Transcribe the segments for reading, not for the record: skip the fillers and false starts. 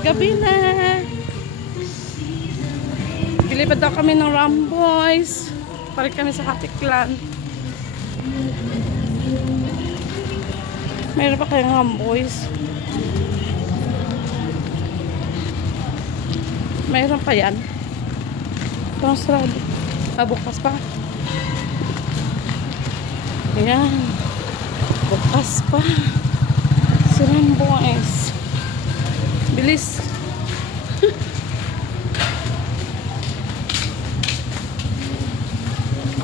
gabi na. Bili pa daw kami ng Ramboys. Parik kami sa Katiklan. Mayroon pa kayong Ramboys. Mayroon pa yan. Ito ang sarado. Bukas pa. Ayan. Bukas pa. Si Ramboys. Bilis.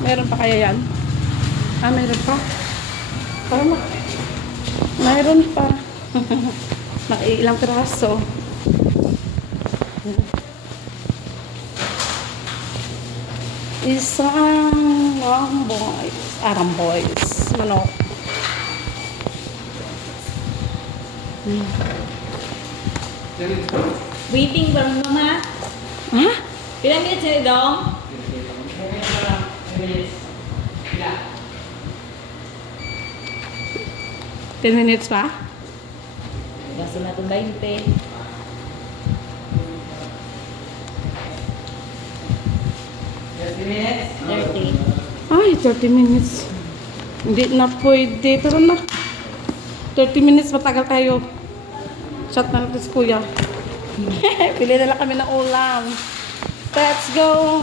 Meron pa kaya yan? Meron pa. Parang mayroon pa. Ilang piraso. Isang Ramboys. Ramboys. Manok. Waiting pa rin mama. Ha? Ilang minutes na dong? 10 minutes pa? Gasto na itong 20. 30. Ay, 30 minutes. Hindi na pwede. Pero na. 30 minutes, matagal tayo. Chat na natin si kuya. Pili na lang kami ng ulam. Let's go!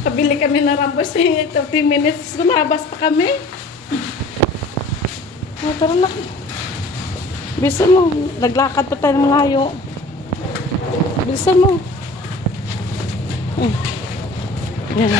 Pabili kami ng Ramboys. 30 minutes. Lumabas pa kami. Tara na. Bilisan mo. Naglakad pa tayo ng malayo. Bilisan mo. Yan.